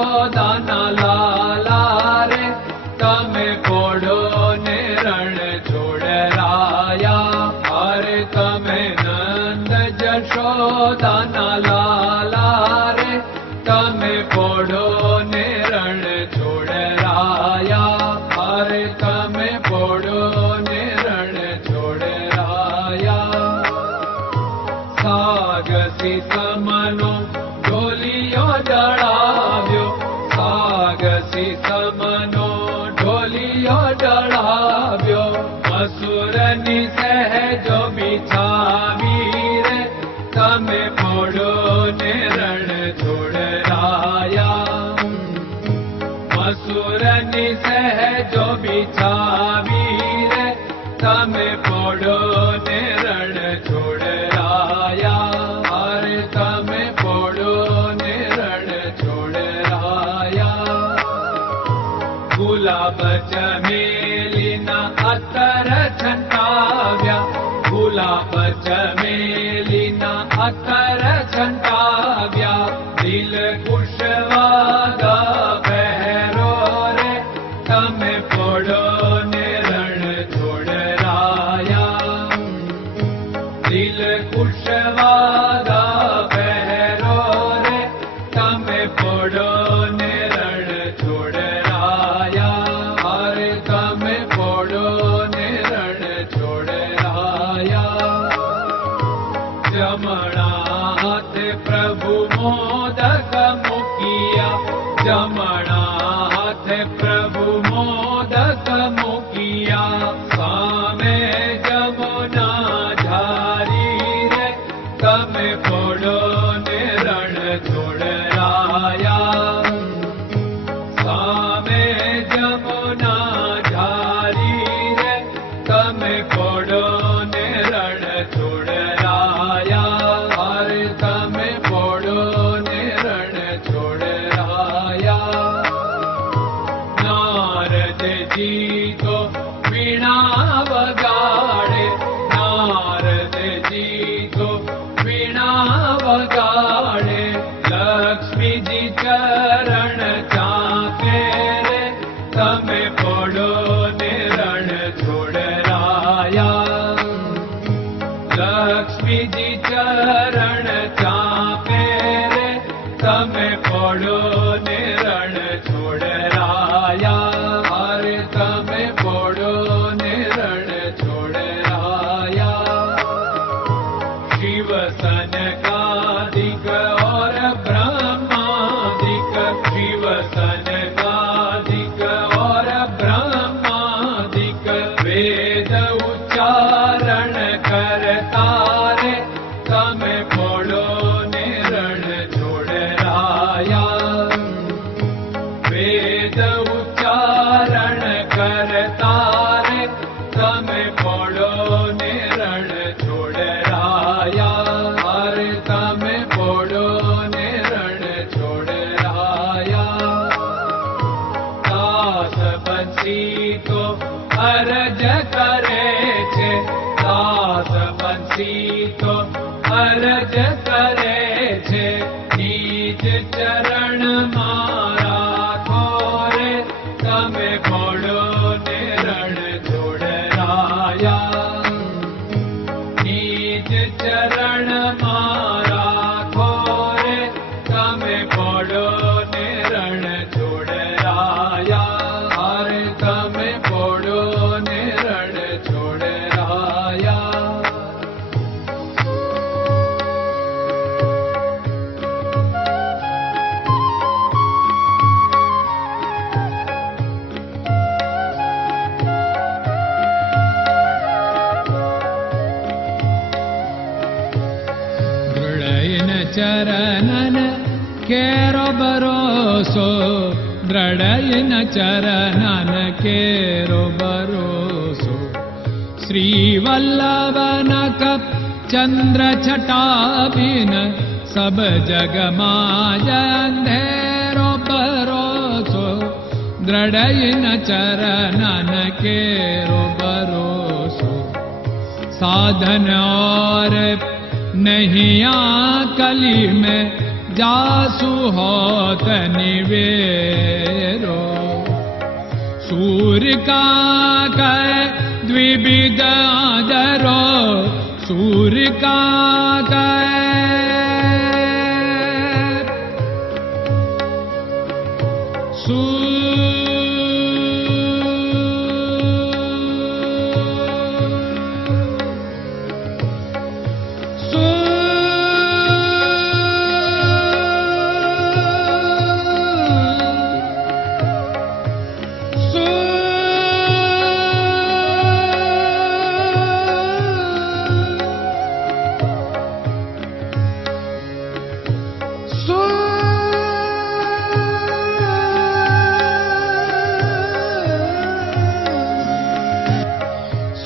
જશોદાના લાલા રે તમે પોડો ને રણ છોડરાયા. અરે તમે નંદ જશોદાના લાલા રે તમે પોડો ને રણ છોડરાયા. અરે તમે પોડો ને રણ છોડરાયા. સાગસી સમનો ઢોલિયો ડળાવ્યો, સાગસી સમનો ઢોલિયો ડળાવ્યો. મસૂરની સહેજો બિછાવી રે તમે પોડો ને રણ છોડરાયા. મસૂરની સહેજો બિછાવી રે તમે પોડો ને રણ છોડરાયા. અરે તમે પોડો ને રણ છોડરાયા. ગુલાબ ચમેલીના અત્તર છંટાવ્યા, ગુલાબ ચમેલીના અત્તર છંટાવ્યા. દિલ કુશવાદા પહેરો રે તમે પોડો ને રણ છોડરાયા. દિલ કુશવાદા પહેરો રે તમે પોડો ને રણ છોડરાયા. અરે તમે પોડો ને રણ છોડરાયા. જમણા હાથે પ્રભુ મોદક મૂકિયા, જમણા હાથે પ્રભુ મોદક મૂકિયા. સામે જમુના ઝારી રે તમે પોડો ને રણ છોડરાયા. સામે જમુના ઝારી રે તમે પોડો ને રણ છોડરાયા. અરે તમે પોડો ને રણ છોડરાયા. નારદજી તો વીણા વગાડે, નારદજી તો વીણા વગાડે. લક્ષ્મીજી ચરણ ચાકે રે તમે પોડો ને રણ છોડરાયા. લક્ષ્મીજી ચરણ ચાપે રે તમે પોડો ને રણ છોડરાયા. અરે તમે પોડો ને રણ છોડરાયા. શિવ સનકાદિક और ब्रह्मादिक, शिव सनकादिक और ब्रह्मादिक. वेद उच्चारण करता रे તમે પોડો ને રણ છોડરાયા. વેદ ઉચ્ચારણ કરતા રે તમે પોડો ને રણ છોડરાયા. અરે તમે પોડો ને રણ છોડરાયા. દાસ બંસી તો અરજ કરે છે, દાસ બંસી તો અરજ કરે છે. નીચ ચરણ મારા ખોરે તમે પોડો ને રણ છોડરાયા. નીચ ચરણ મારા ખોરે તમે પોડો ને રણ છોડરાયા. અરે તમે પોડો ને રણ છોડરાયા. ચરણન કેરો ભરોસો, દ્રઢયન ચરણન કેરો ભરોસો. શ્રી વલ્લભન કપ ચંદ્ર છટાબિન સબ જગમાં અંધેરો ભરોસો. દ્રઢયન ચરણન કેરો ભરોસો. साधन और नहीं कली में जासु होत निवेरो सूर्य का कै द्विविध आदरो सूर्य का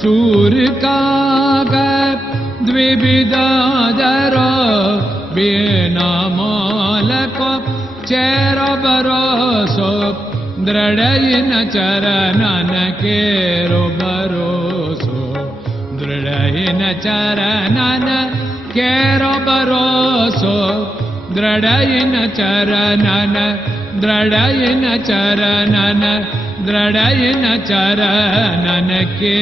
सूर्य का द्विविधादर बिना मालको चेर भरोसो दृढ़ चरणन केरो भरोसो दृढ़ चरणन केरो भरोसो दृढ़ चरणन दृढ़ चरणन दृढ़ चरणन के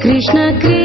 Krishna Krishna